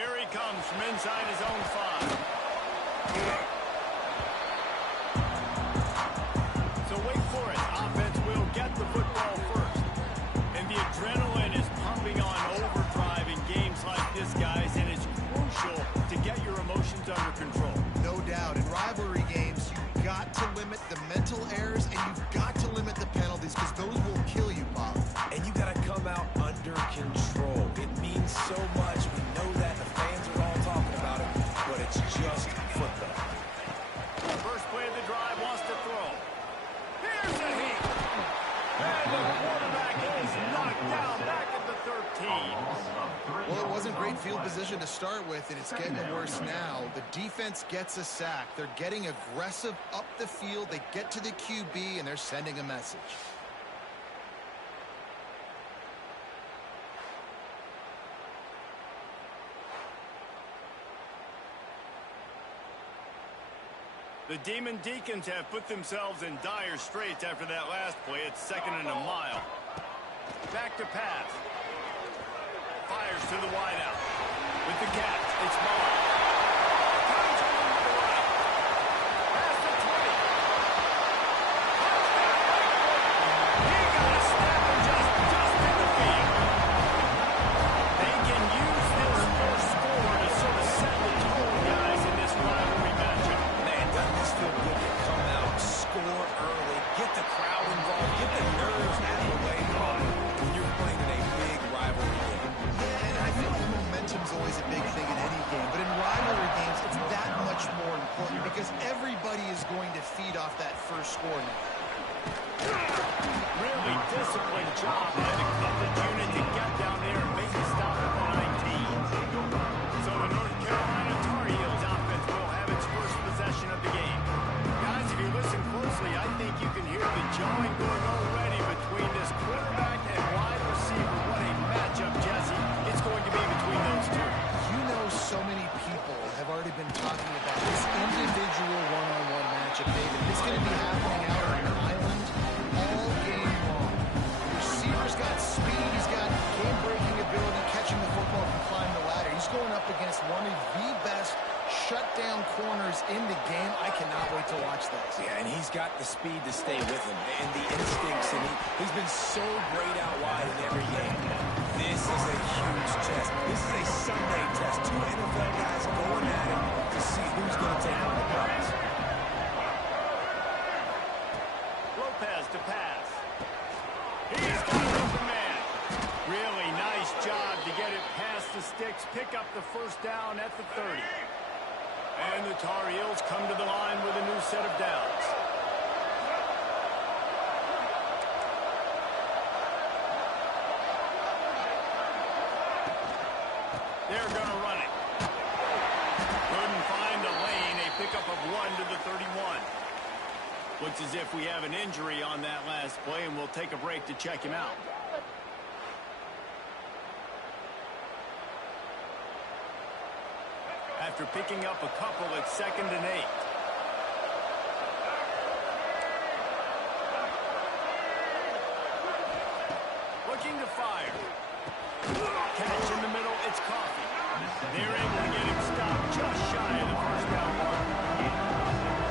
Here he comes from inside his own 5. So wait for it. Offense will get the football first. And the adrenaline is pumping on overdrive in games like this, guys, and it's crucial to get your emotions under control. No doubt. In rivalry games, you've got to limit the mental errors and you've got to limit the penalties because those will kill you, Bob. And you got to come out under control. It means so much. We know that. The fans are all talking about it, but it's just football. First play of the drive wants to throw. Here's a heat. And the quarterback is knocked down back at the 13. Well, it wasn't great field position to start with, and it's getting worse now. The defense gets a sack. They're getting aggressive up the field. They get to the QB, and they're sending a message. The Demon Deacons have put themselves in dire straits after that last play. It's 2nd and a mile. Back to pass. Fires to the wideout. With the catch, it's Moore. Comes in to the right. Pass to 20. He got a snap and just in the field. They can use this first score to sort of set the tone, guys, in this rivalry matchup. Man, doesn't this feel good to come out, score early, get the crowd involved, get the nerves out of the way when you're playing in a big rivalry game. Yeah, and I feel like momentum's always a big thing in any game, but in rivalry games, it's that much more important because everybody is going to feed off that first score now. Really disciplined job by the coverage unit to get down there and make a stop at the 19. So the North Carolina Tar Heels offense will have its first possession of the game. Guys, if you listen closely, I think you can hear the jawing going already between this quarterback and wide receiver. What a matchup, Jesse. It's going to be between those two. You know, so many people have already been talking about this individual one-on-one matchup, David. It's going to be happening out on an island all game long. The receiver's got speed. He's got game-breaking ability, catching the football and climbing the ladder. He's going up against one of the best shutdown corners in the game. I cannot wait to watch this. Yeah, and he's got the speed to stay with him and the instincts, and he's been so great out wide in every game. This is a huge test. This is a Sunday test. Two NFL guys going at it to see who's going to take on the Bucs. Lopez to pass. He's got an open man. Really nice job to get it past the sticks, pick up the first down at the 30. And the Tar Heels come to the line with a new set of downs. They're going to run it. Couldn't find a lane. A pickup of 1 to the 31. Looks as if we have an injury on that last play, and we'll take a break to check him out. After picking up a couple, it's 2nd and 8. Looking to fire. Catch in the middle, it's Coffee. They're able to get him stopped just shy of the first down mark.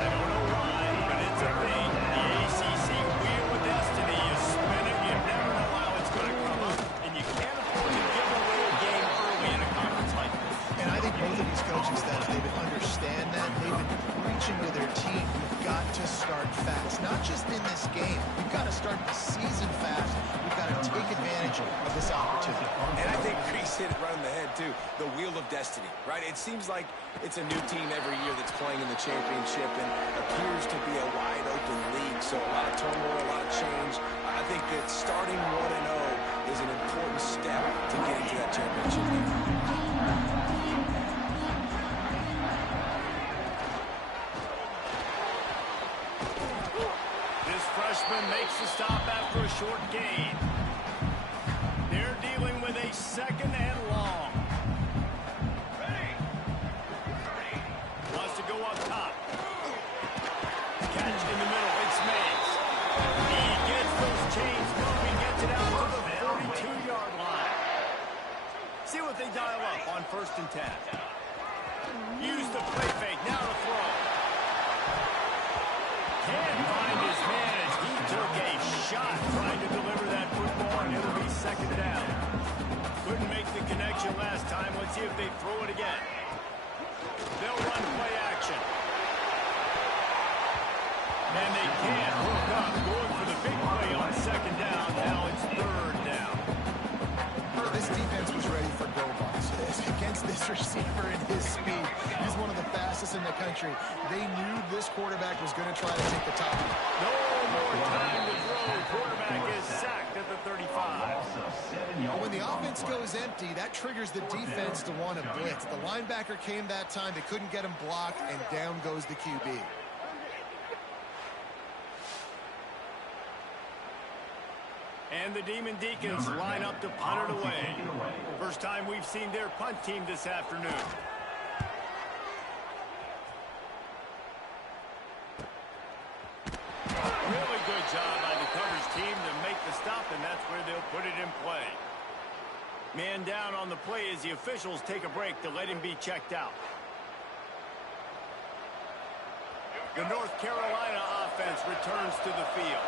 I don't know why, but it's a thing. The ACC Wheel of Destiny. You spin it, you never know how it's going to come up, and you can't afford to give away a game early in a conference like this. And I think both of these coaching staffs, David, understand that. They've been preaching to their team, you've got to start fast. Not just in this game. We've got to start the season fast. We've got to take advantage of this opportunity. And I think Reese hit it right on the head, too. The Wheel of Destiny, right? It seems like it's a new team every year that's playing in the championship and appears to be a wide-open league. So a lot of turmoil, a lot of change. I think that starting 1-0 is an important step to getting to that championship game. Freshman makes the stop after a short gain. They're dealing with a 2nd and long. Wants to go up top. Catch in the middle. It's Mays. He gets those chains moving, gets it out to the 42-yard line. See what they dial up on 1st and 10. Use the play fake. Now to throw. Can't find his man as he took a shot trying to deliver that football, and it'll be 2nd down. Couldn't make the connection last time. Let's see if they throw it again. They'll run play action. And they can't hook up. Going for the big play on 2nd down. Now it's 3rd down. This defense was ready for go-balls. Against this receiver and his speed, he's one of the fastest in the country. They knew this quarterback was going to try to take the top. No more time to throw. Quarterback is sacked at the 35. When the offense goes empty, that triggers the defense to want to blitz. The linebacker came that time. They couldn't get him blocked, and down goes the QB. And the Demon Deacons line up to punt it away. First time we've seen their punt team this afternoon. Really good job by the coverage team to make the stop, and that's where they'll put it in play. Man down on the play as the officials take a break to let him be checked out. The North Carolina offense returns to the field.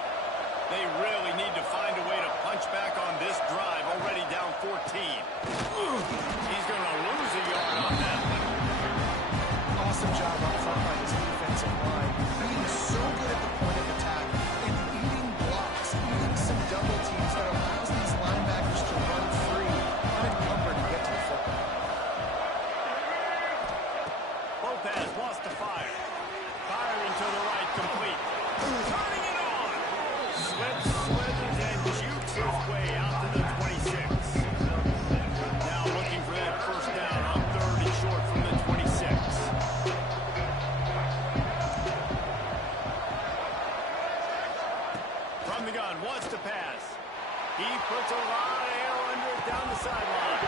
They really need to find a way to punch back on this drive, already down 14. He's going to lose a yard on that one. Awesome job up front by this defensive line. Being so good at the point of attack and eating blocks, eating some double teams that allows these linebackers to run free, unencumbered and get to the football. Lopez lost to fire. Firing to the right, complete. Turning it on. Slips, slithers, and jukes his way out to the 26. Now looking for that 1st down on 3rd and short from the 26. From the gun, wants to pass. He puts a lot of air under it down the sideline.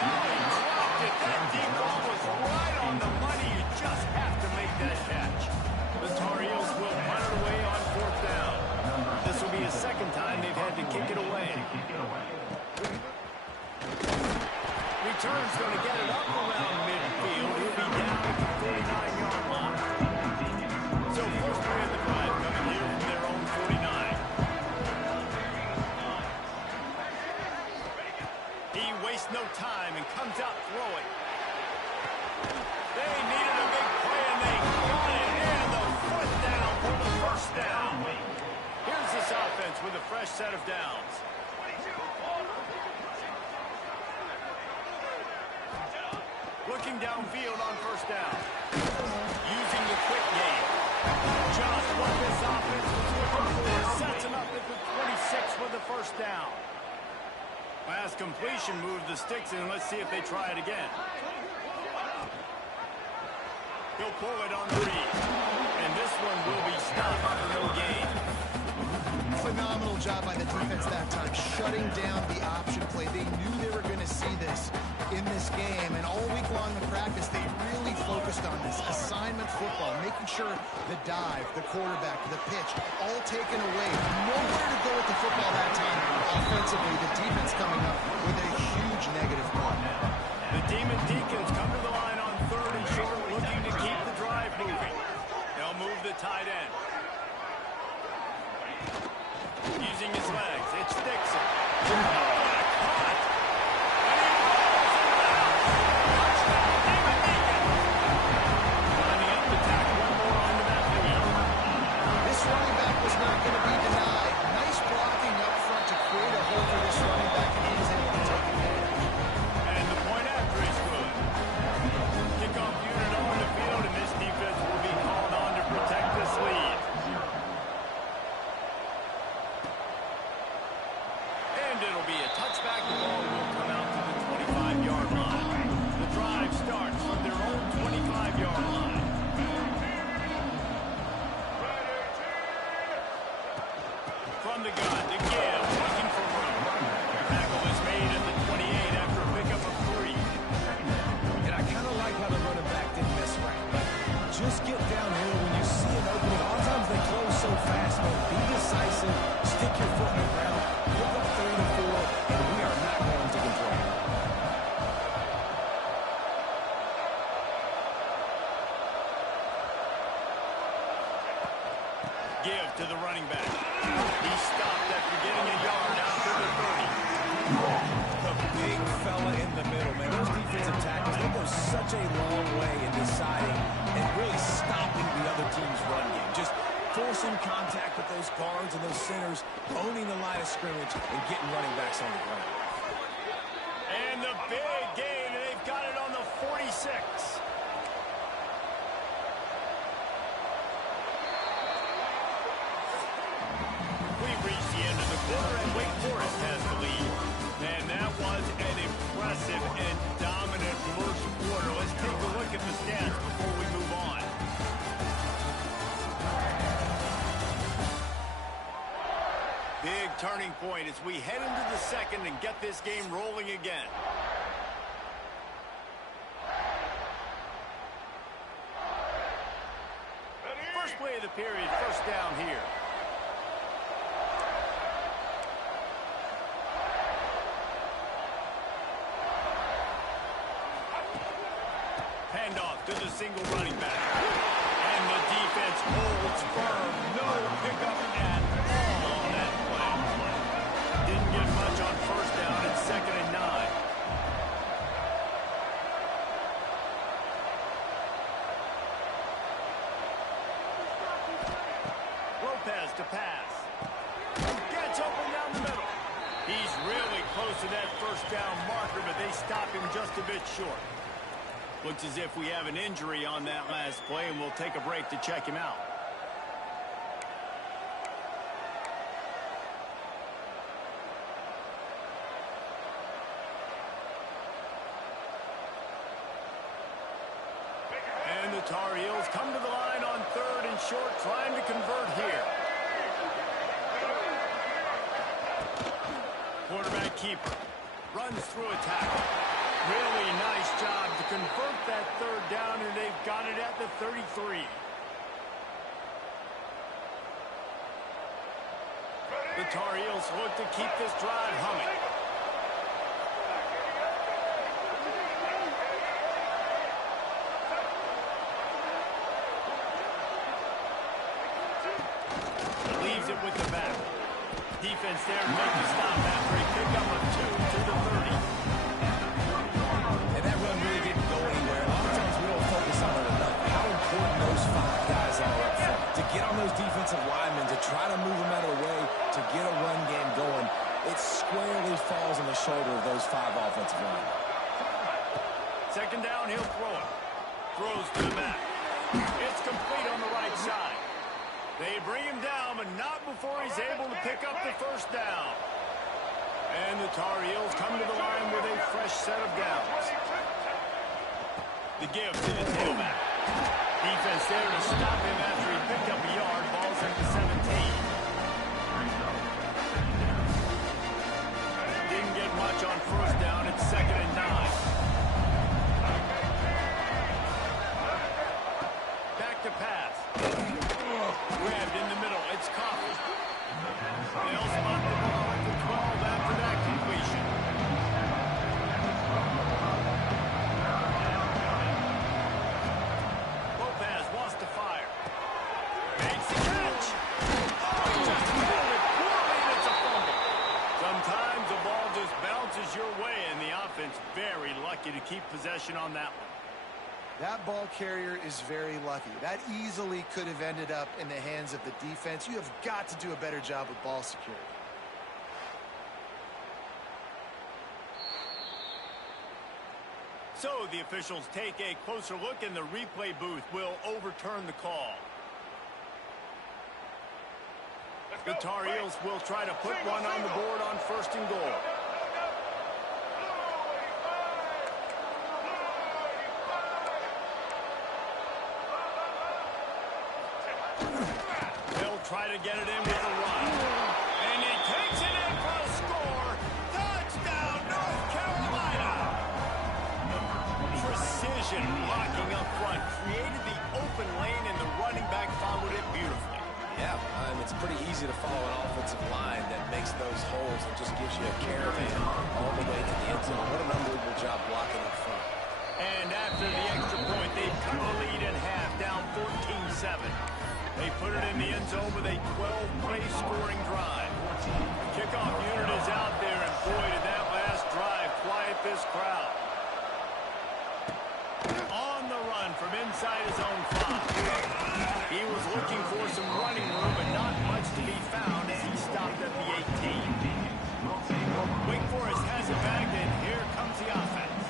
He dropped it. That deep ball was right on the money. You just have to make that catch. The Tar Heels will punt it away on 4th down. This will be a 2nd time they've had to kick it away. Return's going to get it up around midfield. He'll be down at the 49-yard line. So 1st play of the drive coming here from their own 49. He wastes no time and comes out throwing. They needed a big play, and they got it. And the 4th down for the 1st down. Here's this offense with a fresh set of downs. Looking downfield on 1st down. Using the quick game. Just what this offense was looking for. Sets him up at the 26 with the 1st down. Last completion moved the sticks in. Let's see if they try it again. He'll pull it on the read. And this one will be stopped for no gain. Phenomenal job by the defense that time, shutting down the option play. They knew they were going to see this in this game, and all week long in practice, they really focused on this assignment football, making sure the dive, the quarterback, the pitch, all taken away. Nowhere to go with the football that time. Offensively, the defense coming up with a huge negative play. The Demon Deacons come to the line on 3rd and short, looking to keep the drive moving. They'll move the tight end. Using his legs, it sticks him. Oh, what a cut! And he rolls it out. Touchdown, Demon Deacons. Lining up to tack one more onto that lead. This running back was not going to be denied. Nice blocking up front to create a hole for this running back, and he was able to take advantage. Give to the running back. He stopped after getting a yard out to the 30. The big fella in the middle, man. Those defensive tackles, they go such a long way in deciding and really stopping the other team's run game. Just forcing contact with those guards and those centers, owning the line of scrimmage, and getting running backs on the ground. And the big gain, and they've got it on the 46. We've reached the end of the quarter, and Wake Forest has the lead. And that was an impressive and dominant first quarter. Let's take a look at the stats before we move on. Big turning point as we head into the second and get this game rolling again. First play of the period, first down here. Handoff to the single running back. And the defense holds firm. No pickup at all on that play. Didn't get much on first down and 2nd and 9. Lopez to pass. Gets open down the middle. He's really close to that first down marker, but they stop him just a bit short. Looks as if we have an injury on that last play, and we'll take a break to check him out. And the Tar Heels come to the line on 3rd and short, trying to convert here. Quarterback keeper runs through a tackle. Really nice job to convert that 3rd down, and they've got it at the 33. The Tar Heels look to keep this drive humming. Leaves it with the back. Defense there to make the stop after a pickup of 2 to the 30. And that run really didn't go anywhere. A lot of times we don't focus on it enough. How important those 5 guys are up front. To get on those defensive linemen, to try to move them out of the way, to get a run game going, it squarely falls on the shoulder of those 5 offensive linemen. 2nd down, he'll throw it. Throws to the back. It's complete on the right side. They bring him down, but not before he's able to pick up the first down. And the Tar Heels come to the line with a fresh set of downs. The give to the tailback. Defense there to stop him after he picked up a yard. Ball's at the 17. Didn't get much on first down. It's 2nd and 9. Back to pass. Grabbed in the middle. It's Coffee. They'll spot the ball at the 12 after that completion. Lopez wants to fire. Makes the catch. Oh, he just held it poorly, and it's a fumble. Sometimes the ball just bounces your way, and the offense very lucky to keep possession on that one. That ball carrier is very lucky. That easily could have ended up in the hands of the defense. You have got to do a better job with ball security. So the officials take a closer look, and the replay booth will overturn the call. The Tar Heels will try to put one on the board on 1st and goal. They'll try to get it in with a run. And he takes it in for a score. Touchdown, North Carolina! Precision blocking up front created the open lane, and the running back followed it beautifully. Yeah, it's pretty easy to follow an offensive line that makes those holes and just gives you a caravan all the way to the end zone. What an unbelievable job blocking up front. And after the extra point, they've cut the lead in half, down 14-7. They put it in the end zone with a 12-play scoring drive. The kickoff unit is out there, and boy, did that last drive quiet this crowd. On the run from inside his own 5. He was looking for some running room, but not much to be found as he stopped at the 18. Wake Forest has it back, and here comes the offense.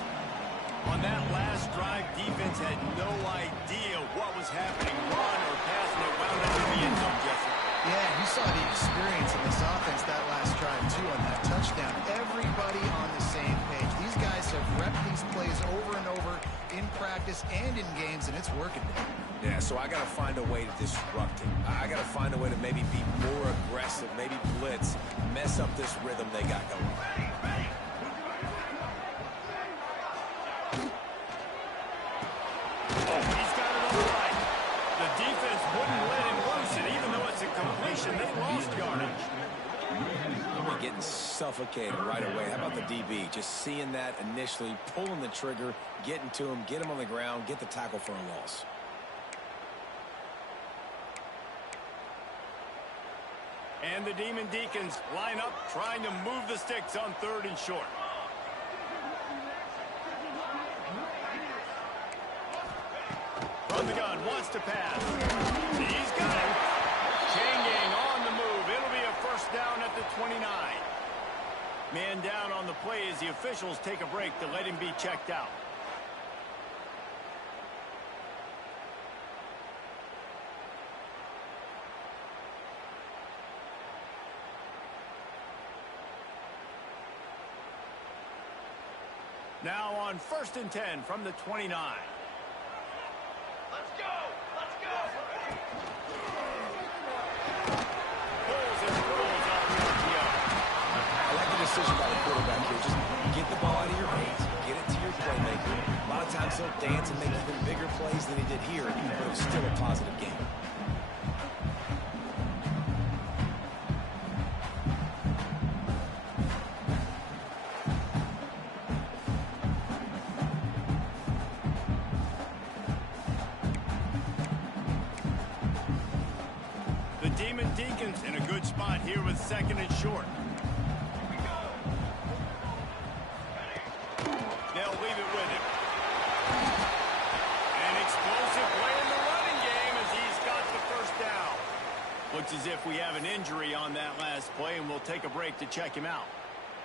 On that last drive, defense had no idea what was happening. Run or pass, and it wound up in the end zone, Jesse. Yeah, you saw the experience in this offense that last drive, too, on that touchdown. Everybody on the same page. These guys have repped these plays over and over in practice and in games, and it's working. Yeah, so I got to find a way to disrupt him. I got to find a way to maybe be more aggressive, maybe blitz, mess up this rhythm they got going. He's got it on the right. The defense wouldn't let him loose, and even though it's a completion, they lost yardage. We're getting suffocated right away. How about the DB? Just seeing that initially, pulling the trigger, getting to him, get him on the ground, get the tackle for a loss. And the Demon Deacons line up, trying to move the sticks on 3rd and short. From the gun, wants to pass. He's got it. Chain gang on the move. It'll be a first down at the 29. Man down on the play as the officials take a break to let him be checked out. Now on 1st and 10 from the 29. Let's go! Let's go! Pulls and throws off the RPO. I like the decision by the quarterback here. Just get the ball out of your hands, get it to your playmaker. A lot of times he'll dance and make even bigger plays than he did here, but it was still a positive game. Demon Deacons in a good spot here with 2nd and short. They'll leave it with him. An explosive play in the running game as he's got the first down. Looks as if we have an injury on that last play, and we'll take a break to check him out.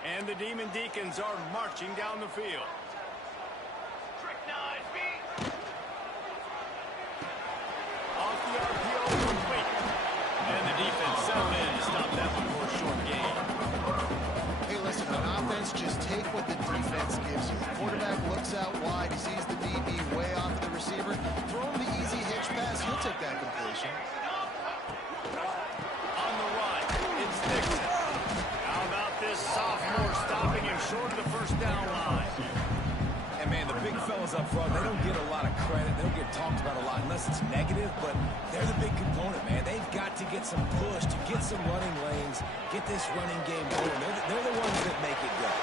And the Demon Deacons are marching down the field. Off the RPO, complete. And the defense settled in to stop that one for a short gain. Hey, listen, on offense, just take what the defense gives you. The quarterback looks out wide, he sees the DB way off the receiver. Throw him the easy hitch pass, he'll take that completion. On the run, it's Dixon. How about this sophomore stopping him short of the first down line? And, man, the big fellas up front, they don't get a lot of credit. They don't get talked about a lot unless it's negative, but they're the big component, man. They've got to get some push, to get some running lanes, get this running game going. They're the ones that make it go.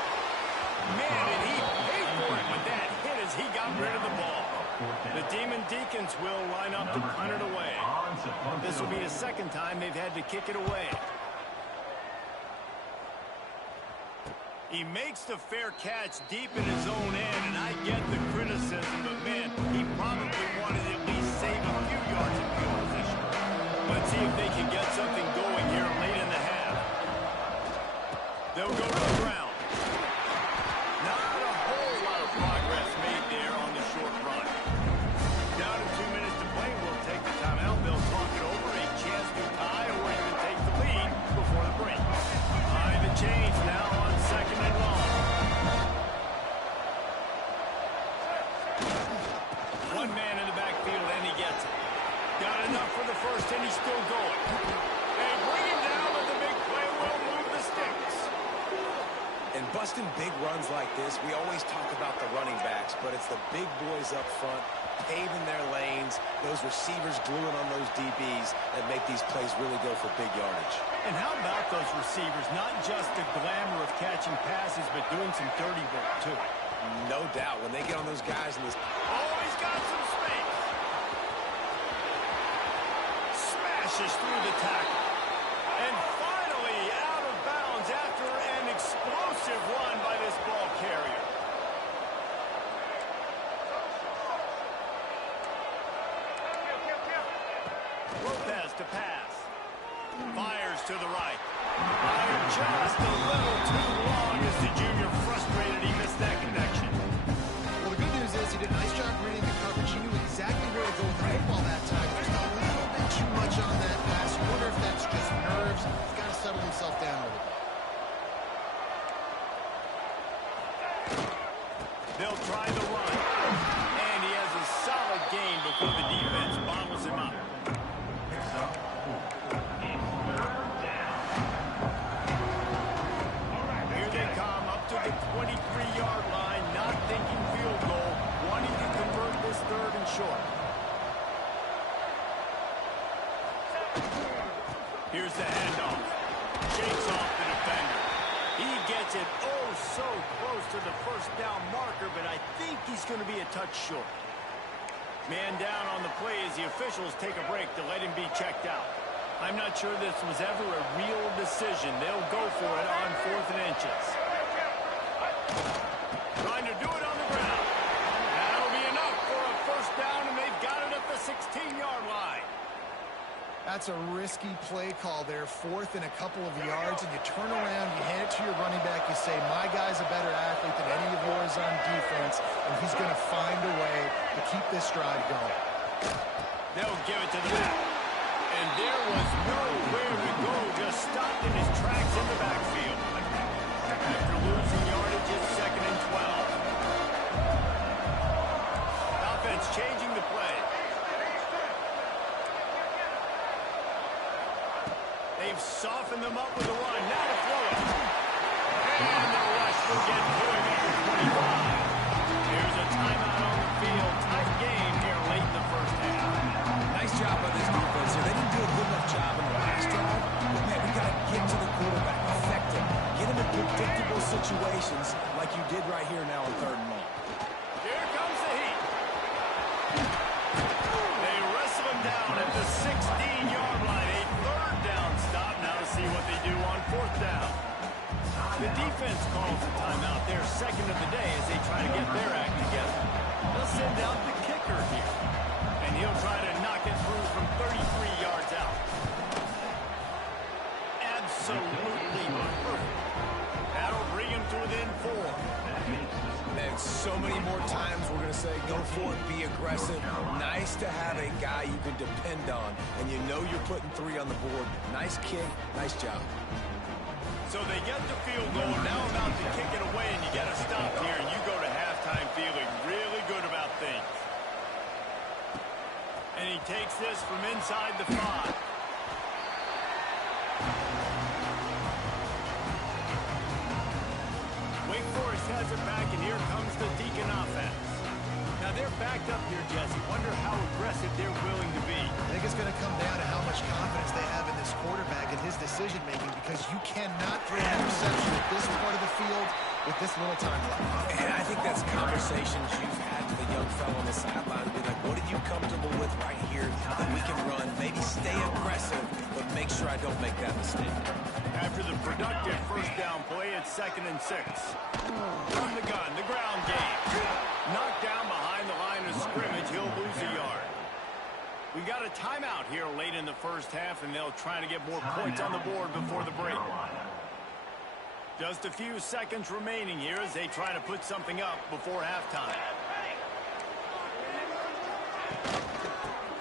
Man, did he pay for it with that hit as he got rid of the ball. The Demon Deacons will line up to punt it away. This will be the 2nd time they've had to kick it away. He makes the fair catch deep in his own end, and I get the criticism, but man, he probably wanted to at least save a few yards in field position. Let's see if they can get something going here late in the half. They'll go to the ground. Not a whole lot of progress made there on the short run. Down to 2 minutes to play, we'll take the timeout. They'll talk it over, a chance to tie or even take the lead before the break. Time to change now on 2nd and long. One man in the backfield, and he gets it. Got enough for the first, and he's still going. They bring him down, but the big play will move the sticks. And busting big runs like this, we always talk about the running backs, but it's the big boys up front, paving their lanes, those receivers gluing on those DBs that make these plays really go for big yardage. And how about those receivers? Not just the glamour of catching passes, but doing some dirty work, too. No doubt. When they get on those guys in this... Oh, he's got some space. Smash! pushes through the tackle. And finally out of bounds after an explosive run by this ball carrier. Lopez to pass. Fires to the right. Fired just a little too long as the junior frustrated he missed that connection. Well, the good news is he did a nice job reading the coverage. He knew exactly where to go with the football that time. Just a little bit too much on that pass. You wonder if that's just nerves. He's got to settle himself down a little bit. They'll try the run. And he has a solid gain before the defense bottles him up. Here they come up to the 23-yard line, not thinking field goal, wanting to convert this third and short. Here's the handoff. Shakes off the defender. He gets it oh so close to the first down marker, but I think he's going to be a touch short. Man down on the play as the officials take a break to let him be checked out. I'm not sure this was ever a real decision. They'll go for it on 4th and inches. Trying to do it on the ground. That'll be enough for a first down, and they've got it at the 16-yard line. That's a risky play call there. 4th and a couple of yards, and you turn around, you hand it to your running back, you say, my guy's a better athlete than any of yours on defense, and he's going to find a way to keep this drive going. They'll give it to the back. And there was nowhere to go, just stopped in his tracks in the backfield. After losing yardage, it's 2nd and 12. Offense changing the play. They've softened them up with a run. Now to throw it. And the rush will get to him at the 25. Here's a timeout on the field. Tight game here late in the first half. Nice job by this defense here. They didn't do a good enough job in the last drive. But, man, we got to get to the quarterback, affect him, get him in predictable situations like you did right here now on 3rd and long. Here comes the heat. They wrestle him down at the 16-yard line. A 3rd down stop. Now to see what they do on 4th down. The defense calls a timeout there, 2nd of the day, as they try to get their act together. They'll send out the kicker here. And he'll try to knock it through from 33 yards out. Absolutely perfect. That'll bring him to within 4. Man, so many more times we're going to say, go for it, be aggressive. Nice to have a guy you can depend on, and you know you're putting 3 on the board. Nice kick, nice job. So they get the field goal, now about to kick it away, and you got to stop here, and you go to halftime feeling really good about things. And he takes this from inside the 5. Wake Forest has it back, and here comes the Deacon offense. Now they're backed up here, Jesse. Wonder how aggressive they're willing to be. I think it's going to come down to how much confidence they have in this quarterback and his decision-making, because you cannot throw an interception at this part of the field with this little time left. And I think that's conversations you've had with the young fellow on the sideline. Be like, what are you comfortable with right here that we can run? Maybe stay aggressive, but make sure I don't make that mistake. After the productive first down play, it's 2nd and 6. From the gun, the ground game. Knocked down behind the line of scrimmage. He'll lose a yard. We've got a timeout here late in the first half, and they'll try to get more points on the board before the break. Just a few seconds remaining here as they try to put something up before halftime.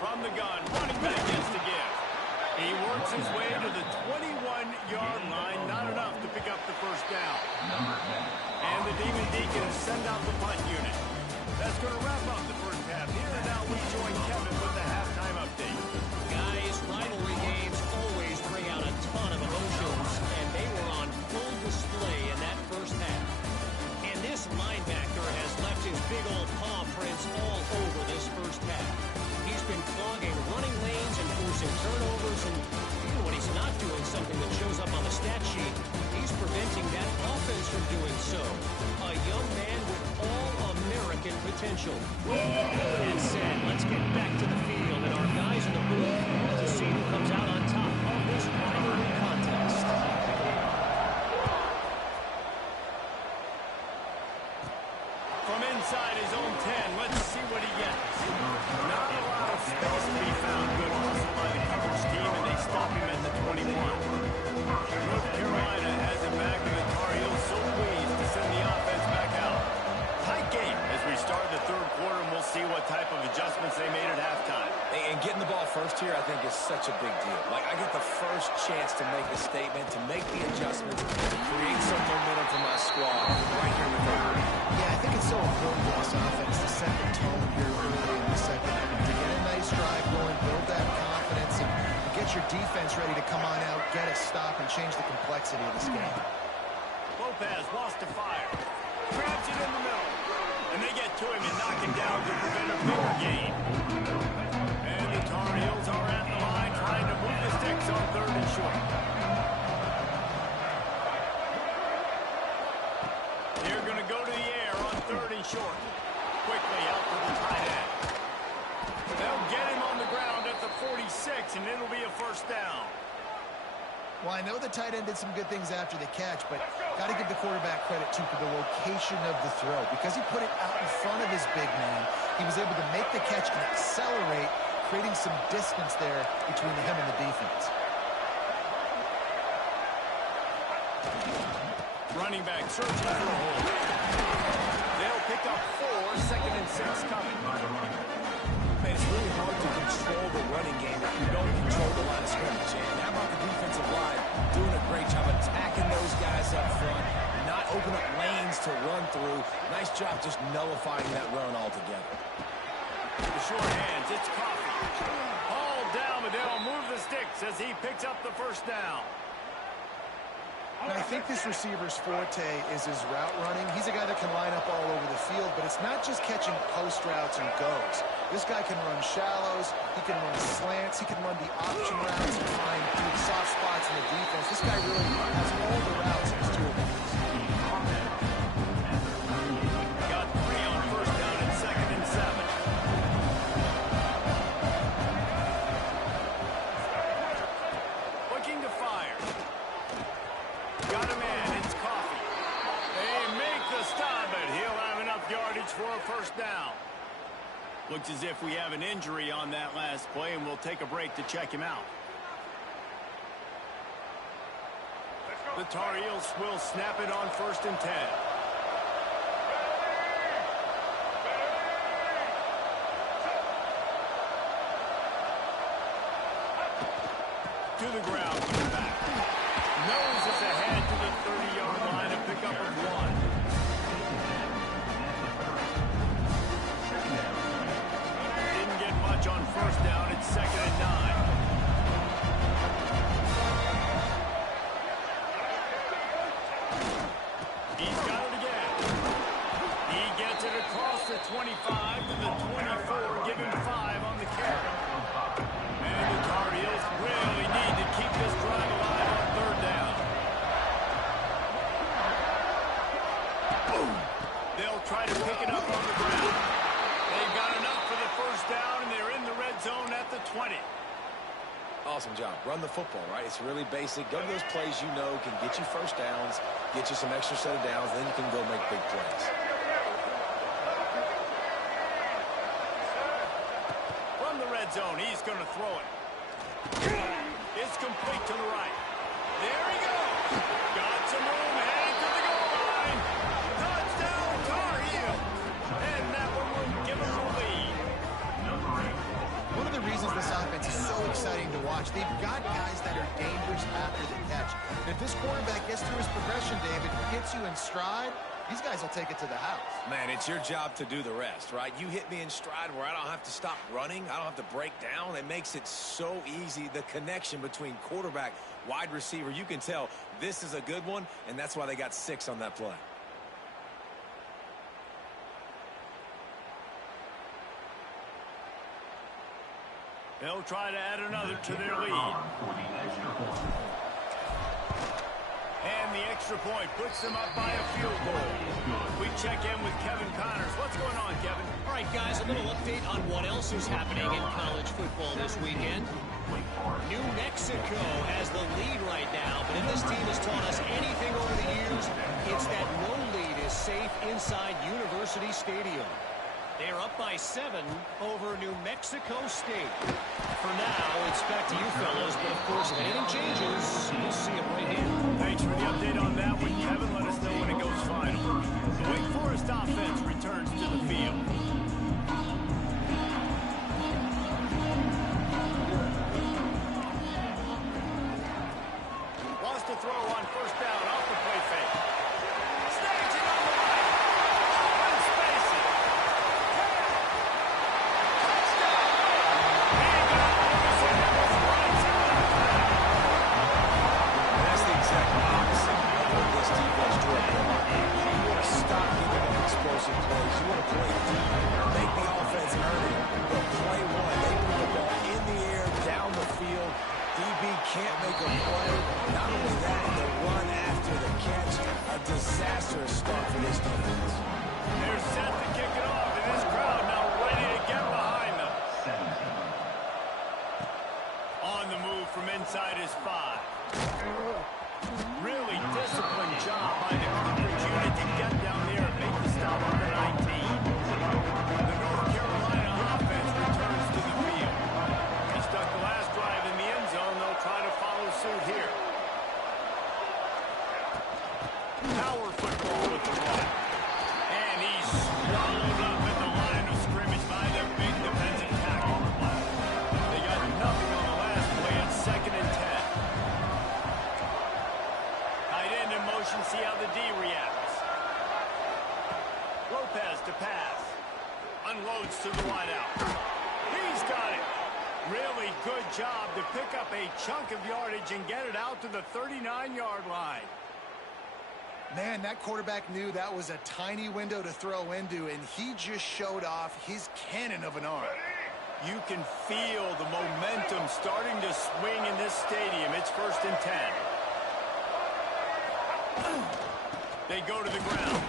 From the gun, running back gets the give. He works his way to the 21-yard line. Not enough to pick up the first down. And the Demon Deacons send out the punt unit. That's going to wrap up the first half. Here and now we join Kevin with the halftime update. Guys, rivalry games always bring out a ton of emotions, and they were on full display in that first half. And this linebacker has left his big old paw prints all over this first half. He's been clogging running lanes and forcing turnovers, and even when he's not doing something that shows up on the stat sheet, he's preventing that offense from doing so. A young man with all-American potential. That said, let's get back to the field and our guys in the booth to see who comes out adjustments they made at halftime. And getting the ball first here, I think, is such a big deal. Like, I get the first chance to make a statement, to make the adjustments, to create some momentum for my squad right here in the third. Yeah, I think it's so important for this offense to set the tone here early in the second, to get a nice drive going, build that confidence, and get your defense ready to come on out, get a stop, and change the complexity of this game. Lopez wants to fire. Grabs it in the middle. And they get to him and knock him down to prevent a bigger gain. And the Tar Heels are at the line trying to move the sticks on 3rd and short. They're going to go to the air on 3rd and short. Quickly out to the tight end. They'll get him on the ground at the 46, and it'll be a first down. Well, I know the tight end did some good things after the catch, but got to give the quarterback credit, too, for the location of the throw. Because he put it out in front of his big man, he was able to make the catch and accelerate, creating some distance there between him and the defense. Running back searching for a hole. They'll pick up 4, 2nd and 6 coming. Man, it's really hard to control the running game if you don't control the line of scrimmage. And how about the defensive line doing a great job attacking those guys up front, not open up lanes to run through. Nice job just nullifying that run altogether. The short hands, it's Coffee. Hauled down, but they'll move the sticks as he picks up the first down. And I think this receiver's forte is his route running. He's a guy that can line up all over the field, but it's not just catching post routes and goes. This guy can run shallows, he can run slants, he can run the option routes and find soft spots in the defense. This guy really has all the routes in his toolbox. Got 3 on first down and 2nd and 7. Looking to fire. Got a man, it's Coffee. They make the stop, but he'll have enough yardage for a first down. Looks as if we have an injury on that last play, and we'll take a break to check him out. The Tar Heels will snap it on 1st and 10. To the ground, back. Noses ahead to the 30-yard line, a pickup of 1. Didn't get much on first down. It's 2nd and 9. He's got it again. He gets it across the 25 to the 24, giving 5 on the carry. And the Tar Heels really need to keep this drive alive on 3rd down. Boom. They'll try to pick it up on the ground. They've got enough for the first down, and they're in the red zone at the 20. Awesome job. Run the football, right? It's really basic. Go to those plays you know can get you first downs, get you some extra set of downs, then you can go make big plays. From the red zone, he's going to throw it. It's complete to the right. There he goes. Got some room, heading to the goal line. Touchdown, Tar Heels. And that one will give them the lead. One of the reasons this offense is so exciting to watch, they've got guys that are dangerous after the catch. And if this quarterback gets through his progression, David, hits you in stride, these guys will take it to the house. Man, it's your job to do the rest, right? You hit me in stride where I don't have to stop running. I don't have to break down. It makes it so easy. The connection between quarterback, wide receiver, you can tell this is a good one, and that's why they got 6 on that play. They'll try to add another to their lead. And the extra point puts them up by a field goal. We check in with Kevin Connors. What's going on, Kevin? All right, guys, a little update on what else is happening in college football this weekend. New Mexico has the lead right now, but if this team has taught us anything over the years, it's that no lead is safe inside University Stadium. They're up by 7 over New Mexico State. For now, it's back to you fellas, but of course, if anything changes, you'll see it right here. Thanks for the update on that one, Kevin. Let us know when it goes final. The Wake Forest offense returns to the field. inside his 5. Really disciplined job by the coverage unit to get down there and make the stop on the 19. The North Carolina offense returns to the field. They stuck the last drive in the end zone. They'll try to follow suit here. Power football with the ball. And he's swallowed up at the line of scrimmage by the big defensive tackle. They got nothing on the last play at 2nd and 10. Tight end in motion, see how the D reacts. Lopez to pass. Unloads to the wideout. He's got it. Really good job to pick up a chunk of yardage and get it out to the 39-yard line. Man, that quarterback knew that was a tiny window to throw into, and he just showed off his cannon of an arm. You can feel the momentum starting to swing in this stadium. It's 1st and 10. They go to the ground.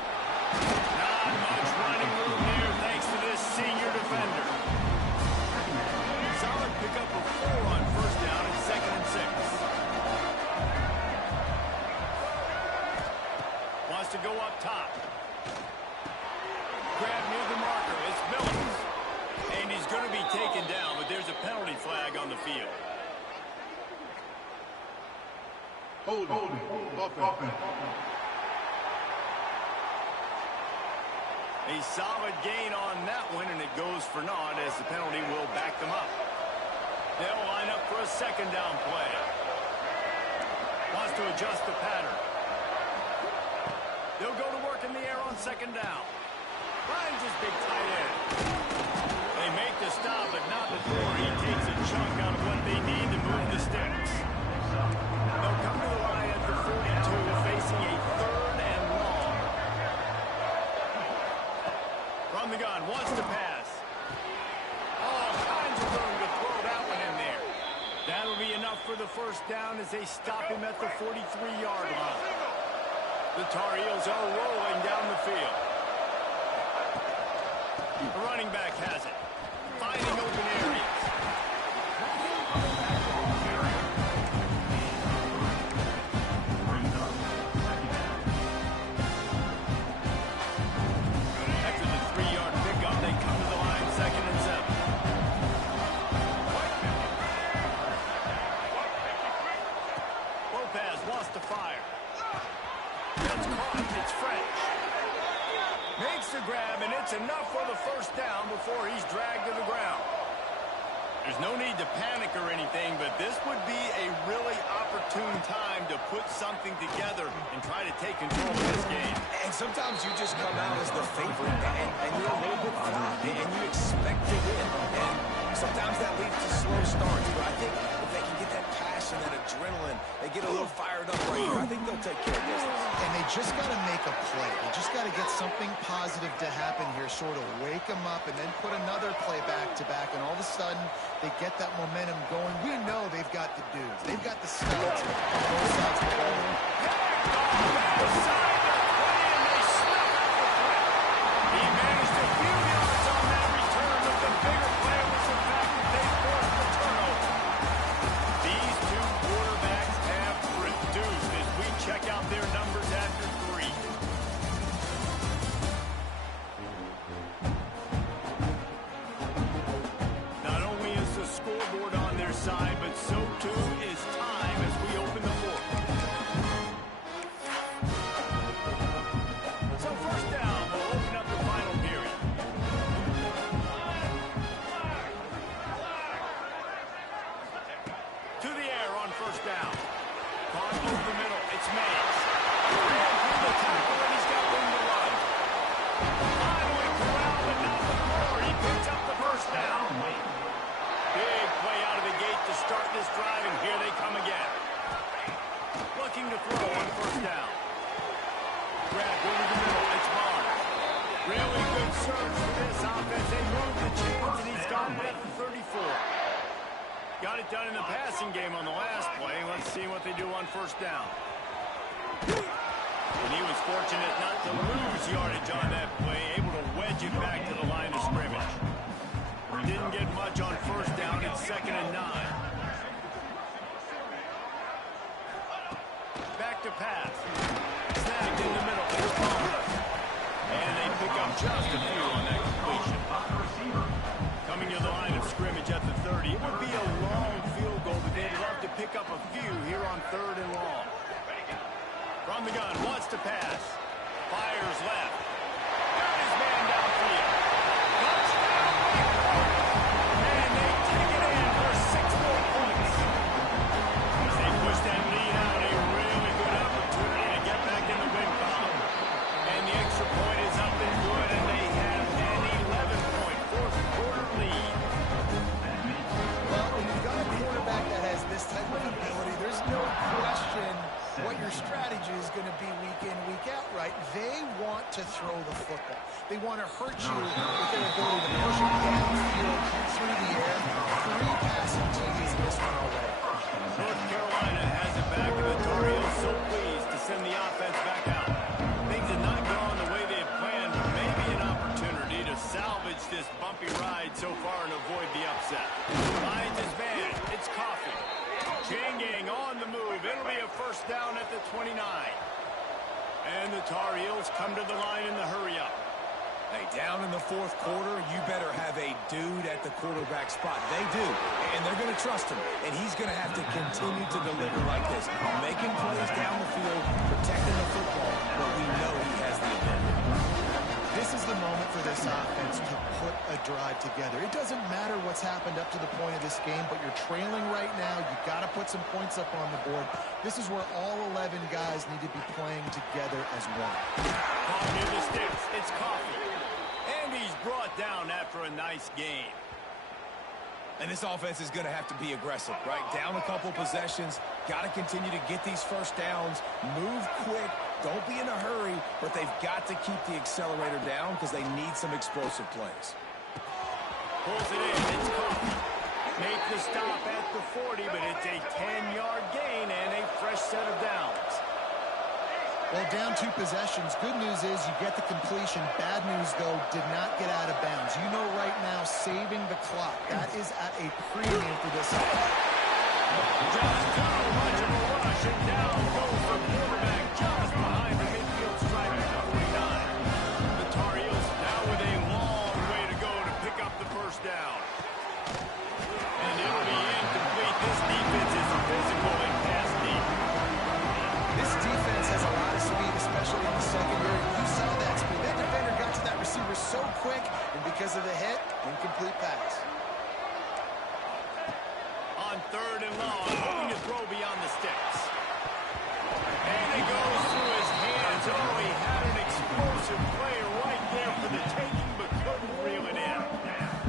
Not much running room here thanks to this senior defender. Solid pickup of 4 on 1st down and 2nd and 6. Wants to go up top. Grab near the marker. It's Mills. And he's going to be taken down, but there's a penalty flag on the field. Holding. Offense. A solid gain on that one, and it goes for naught as the penalty will back them up. They'll line up for a 2nd down play. Wants to adjust the pattern. They'll go to work in the air on 2nd down. Finds his big tight end. They make the stop, but not before he takes a chunk out of what they need to move the sticks. They'll come to the line at the 42, facing a 3rd and long. From the gun, wants to pass. All kinds of room to throw that one in there. That'll be enough for the 1st down as they stop him at the 43-yard line. The Tar Heels are rolling down the field. The running back has it. Finding open areas. After the 3-yard pickup, they come to the line 2nd and 7. Lopez wants to fire. That's caught. It's French. Makes the grab, and it's enough for the 1st down before he's dragged to the ground. There's no need to panic or anything, but this would be a really opportune time to put something together and try to take control of this game. And sometimes you just come out as the favorite, and you're a little bit hot, and you expect to win. And sometimes that leads to slow starts, but I think if they can get that passion, that adrenaline, they get a little fired up right here, I think they'll take care of business. And they just got to make a play. They just got to get something positive to happen here, sort of wake them up, and then put another play back-to-back, and all of a sudden they get that momentum going. We know they've got the dudes. They've got the studs on both sides of the ball. He managed a few yards on that return, but the bigger play was the fact that they forced the turnover. These two quarterbacks have produced as we check out their numbers after 3. Not only is the scoreboard on their side, but so too is time as we open the 4th. So 1st down, we'll open up the final period. To the air on 1st down. Caught over the middle. It's Mays. Ran through the tackle, and he's got room to run. Finally corralled, but not before he picks up the 1st down. Big play out of the gate to start this drive, and here they come again. Looking to throw on 1st down. Grab over the middle. It's Barnes. Really good surge for this offense. They move the chains, and he's gone at the 34. Got it done in the passing game on the last play. Let's see what they do on 1st down. And he was fortunate not to lose yardage on that play, able to wedge it back to the line of scrimmage. Didn't get much on 1st down. It's 2nd and 9. to pass. Snagged in the middle. And they pick up just a few on that completion. Coming to the line of scrimmage at the 30. It would be a long field goal, but they'd love to pick up a few here on 3rd and long. From the gun, wants to pass. Fires left. Got his man downfield. Touchdown, and they take it in for 6 more points. As they push that lead out, a really good opportunity to get back in the win column. And the extra point is up and good, and they have an 11-point fourth-quarter lead. Well, when you've got a quarterback that has this type of ability, there's no question what your strategy is going to be week in, week out, right? They want to throw the football. They want to hurt you with their ability to push it downfield, through the air. 3 passing TDs in this one already. North Carolina has it back, and the Tar Heels so pleased to send the offense back out. Things have not gone the way they had planned, but maybe an opportunity to salvage this bumpy ride so far and avoid the upset. Finds his man. It's Coffee. Chain gang on the move. It'll be a first down at the 29. And the Tar Heels come to the line in the hurry-up. Hey, down in the 4th quarter, you better have a dude at the quarterback spot. They do, and they're going to trust him. And he's going to have to continue to deliver like this, making plays down the field, protecting the football, but we know he has the ability. This is the moment for this offense to put a drive together. It doesn't matter what's happened up to the point of this game, but you're trailing right now. You've got to put some points up on the board. This is where all 11 guys need to be playing together as one. Ball near the sticks. It's Coffee. And he's brought down after a nice game. And this offense is going to have to be aggressive, right? Down a couple possessions. Got to continue to get these first downs. Move quick. Don't be in a hurry, but they've got to keep the accelerator down because they need some explosive plays. Pulls it in. It's Coffee. Make the stop at the 40, but it's a 10-yard gain and a fresh set of downs. Well, down 2 possessions. Good news is you get the completion. Bad news, though, did not get out of bounds. You know right now, saving the clock. That is at a premium for this offense. Just too much of a rush, and down goes the quarterback just behind the midfield stripe at the 49. The Tar Heels now with a long way to go to pick up the first down. And it'll be incomplete. This defense is physical and pass deep. This defense has a lot of speed, especially in the secondary. You saw that speed. That defender got to that receiver so quick, and because of the hit, incomplete pass. On 3rd and long, hoping to throw beyond the sticks. And it goes through his hands. Oh, he had an explosive play right there for the taking, but couldn't reel it in.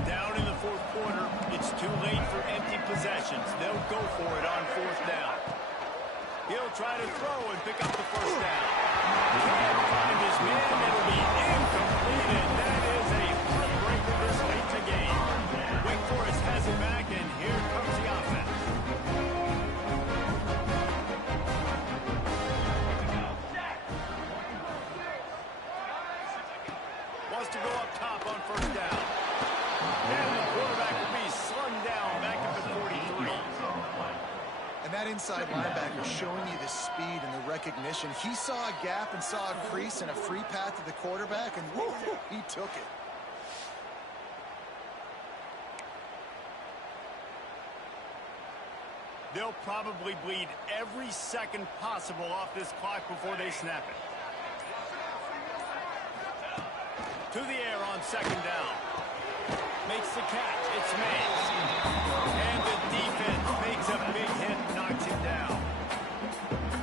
Down in the 4th quarter, it's too late for empty possessions. They'll go for it on 4th down. He'll try to throw and pick up the first down. Can't find his man. It'll be incomplete, and that is a heartbreaker this late in the game. Wake Forest has it back, and here comes the offense. Wants to go up top on 1st down. And the quarterback will be slung down back at the 43. And that inside linebacker showing you the speed and the recognition. He saw a gap and saw a crease and a free path to the quarterback, and woo, he took it. They'll probably bleed every second possible off this clock before they snap it. To the air on 2nd down. Makes the catch. It's Mays. And the defense makes a big hit and knocks him down.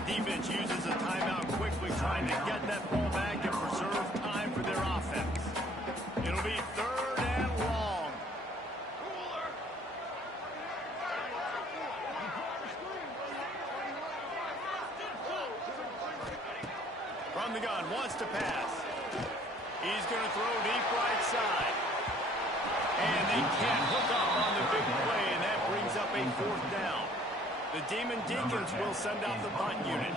Defense uses a timeout quickly, trying to get that ball back and preserve time for their offense. It'll be 3rd and long. From the gun, wants to pass. He's going to throw deep right side. And they can't hook up on the big play, and that brings up a 4th down. The Demon Deacons will send out the punt unit.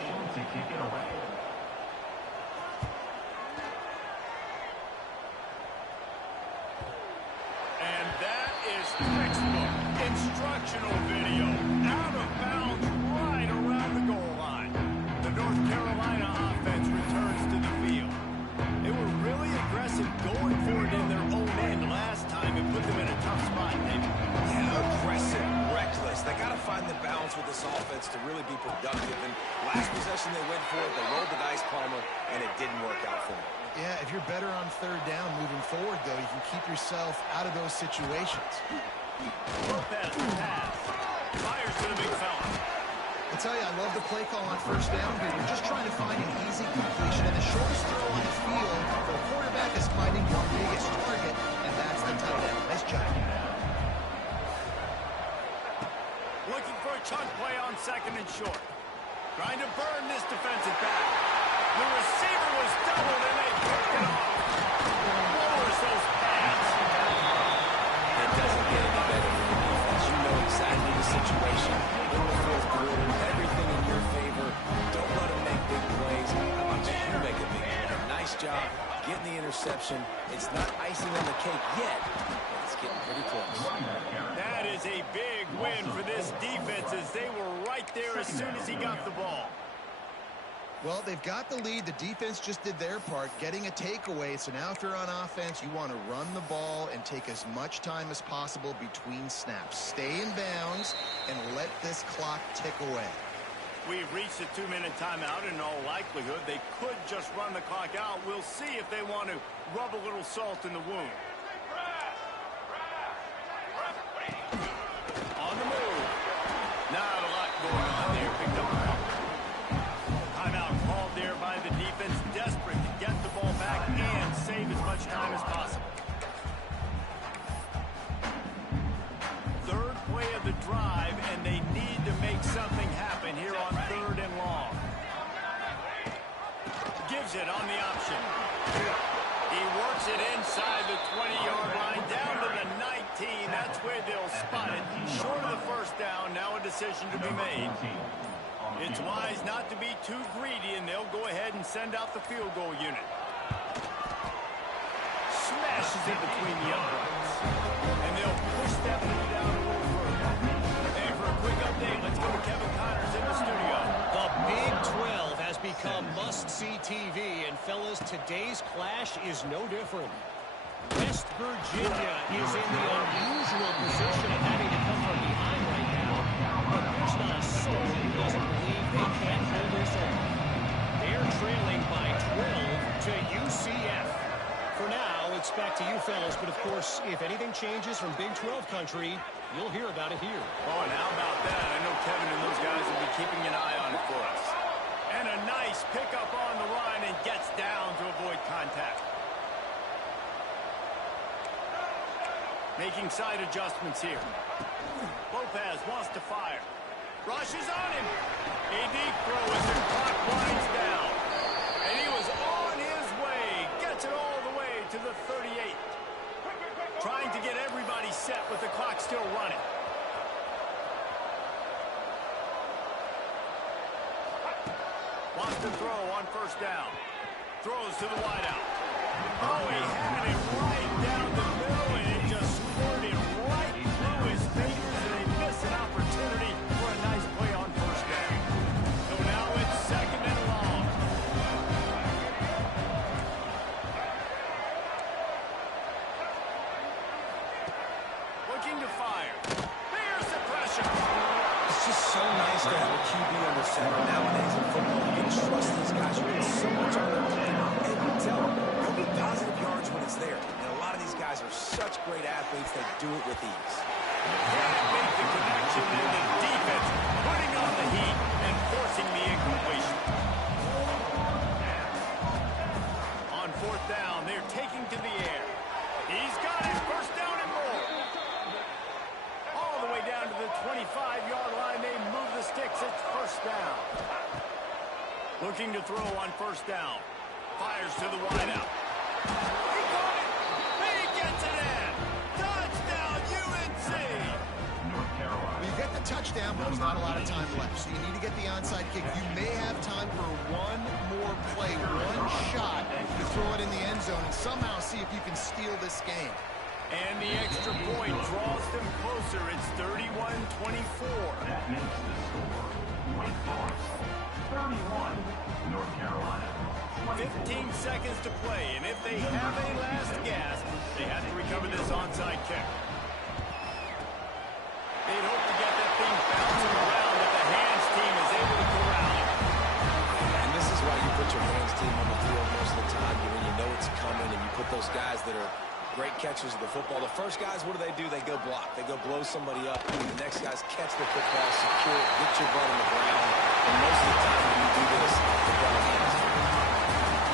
And that is textbook instructional video. Out of bounds right around the goal line. The North Carolina offense returns to the field. They were really aggressive going for it in their own end last time and put them in a tough spot, David. Yeah, aggressive, reckless. They got to find the balance with this offense to really be productive. And last possession they went for it, they rolled the dice, Palmer, and it didn't work out for them. Yeah, if you're better on third down moving forward, though, you can keep yourself out of those situations. Lopez pass. Fires to the big fella. I tell you, I love the play call on first down here. We're just trying to find an easy completion, and the shortest throw on the field for a quarterback is finding your biggest target, and that's the tight end. Nice job. Looking for a chunk play on second and short. Trying to burn this defensive back. The receiver was doubled, and they picked it off. Lowers those pads. It doesn't get any better than the defense. You know exactly the situation. In the fourth quarter, everything in your favor. Don't let them make big plays. How about you make a big play? Nice job getting the interception. It's not icing on the cake yet, but it's getting pretty close. That is a big win for this defense as they were right there as soon as he got the ball. Well, they've got the lead. The defense just did their part, getting a takeaway. So now if you're on offense, you want to run the ball and take as much time as possible between snaps. Stay in bounds and let this clock tick away. We've reached a 2-minute timeout. In all likelihood, they could just run the clock out. We'll see if they want to rub a little salt in the wound. On the move. Not a lot going on there. Picked up a couple. Timeout called there by the defense, desperate to get the ball back and save as much time as possible. Third play of the drive, and they need to make something happen here on third and long. Gives it on the option. He works it inside the 20-yard line, down to the 19. That's where they'll spot it. Short of the first down, now a decision to be made. It's wise not to be too greedy, and they'll go ahead and send out the field goal unit. Smashes it between the uprights. And they'll push that lead down a little further. And for a quick update, let's go to Kevin Connors in the studio. The Big 12 has become must-see TV, and fellas, today's clash is no different. West Virginia is in the unusual position of having to come from behind right now, but there's not a soul who doesn't believe they can't hold this off. They're trailing by 12 to UCF. For now, it's back to you fellas, but of course, if anything changes from Big 12 country, you'll hear about it here. Oh, and how about that? I know Kevin and those guys will be keeping an eye on it for us. And a nice pickup on the line and gets down to avoid contact. Making side adjustments here. Lopez wants to fire. Rushes on him. A deep throw as the clock winds down. And he was on his way. Gets it all the way to the 38. Trying to get everybody set with the clock still running. Wants to throw on first down. Throws to the wideout. Oh, he had it right down the middle, and it just squirted right through his fingers, and they miss an opportunity for a nice play on first down. So now it's second and long. Looking to fire. Here's the pressure. It's just so nice to have a QB under center. Nowadays in football, you can trust these guys. You get so much on their team. And you tell them, they'll be positive yards when it's there. And a lot of these guys are such great athletes, they do it with ease. Can't make the connection, and the defense putting on the heat and forcing the incompletion. On fourth down, they're taking to the air. He's got it. First down and more. All the way down to the 25-yard line. They move the sticks. It's first down. Looking to throw on first down. Fires to the wideout. He got it. He gets it in. Touchdown, UNC. Well, you get the touchdown, but there's not a lot of time left. So you need to get the onside kick. You may have time for one more play, one shot to throw it in the end zone and somehow see if you can steal this game. And the extra point draws them closer. It's 31-24. That makes the score 24. 31. seconds to play, and if they have a last gasp, they have to recover this onside kick. They'd hope to get that thing bouncing around if the hands team is able to corral it. And this is why you put your hands team on the field most of the time, when you know it's coming, and you put those guys that are great catchers of the football. The first guys, what do? They go block. They go blow somebody up. The next guys catch the football, secure it, get your butt on the ground. And most of the time when you do this, the ball hands.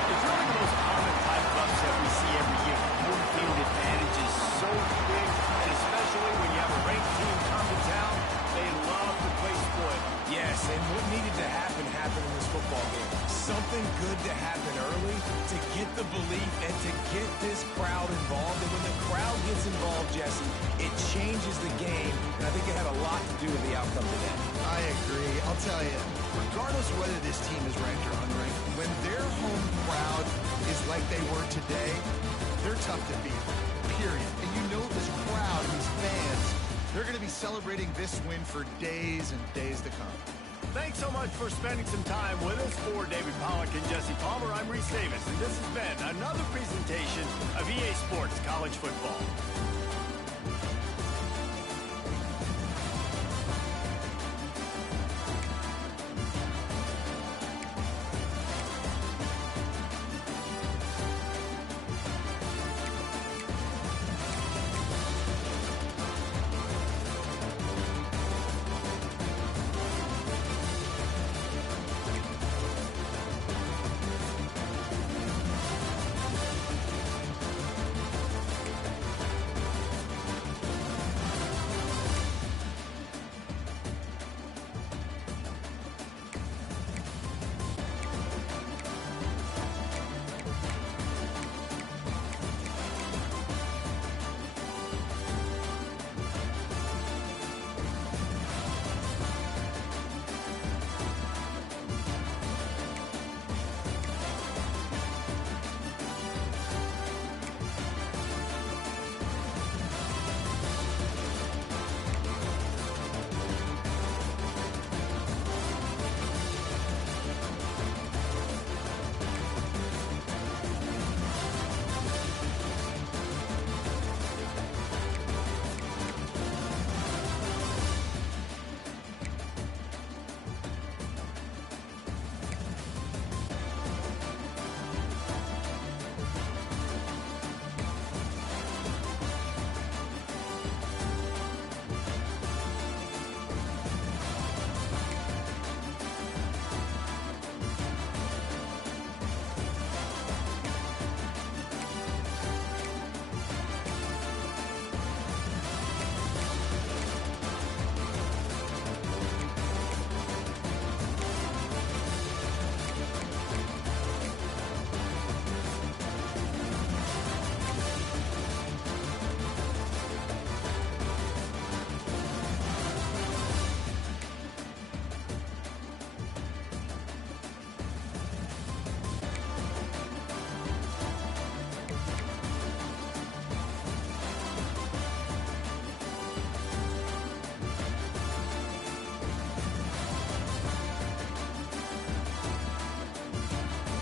It's really the most common type of upset we see every year. Home field advantage is so big, and especially when you have a ranked team come to town, they love to play spoil. Yes, and what needed to happen happened in this football game. Something good to happen early to get the belief and to get this crowd involved. And when the crowd gets involved, Jesse, it changes the game. And I think it had a lot to do with the outcome today. I agree. I'll tell you, regardless whether this team is ranked or unranked, when their home crowd is like they were today, they're tough to beat, period. And you know this crowd, these fans, they're going to be celebrating this win for days and days to come. Thanks so much for spending some time with us. For David Pollack and Jesse Palmer, I'm Reese Davis, and this has been another presentation of EA Sports College Football.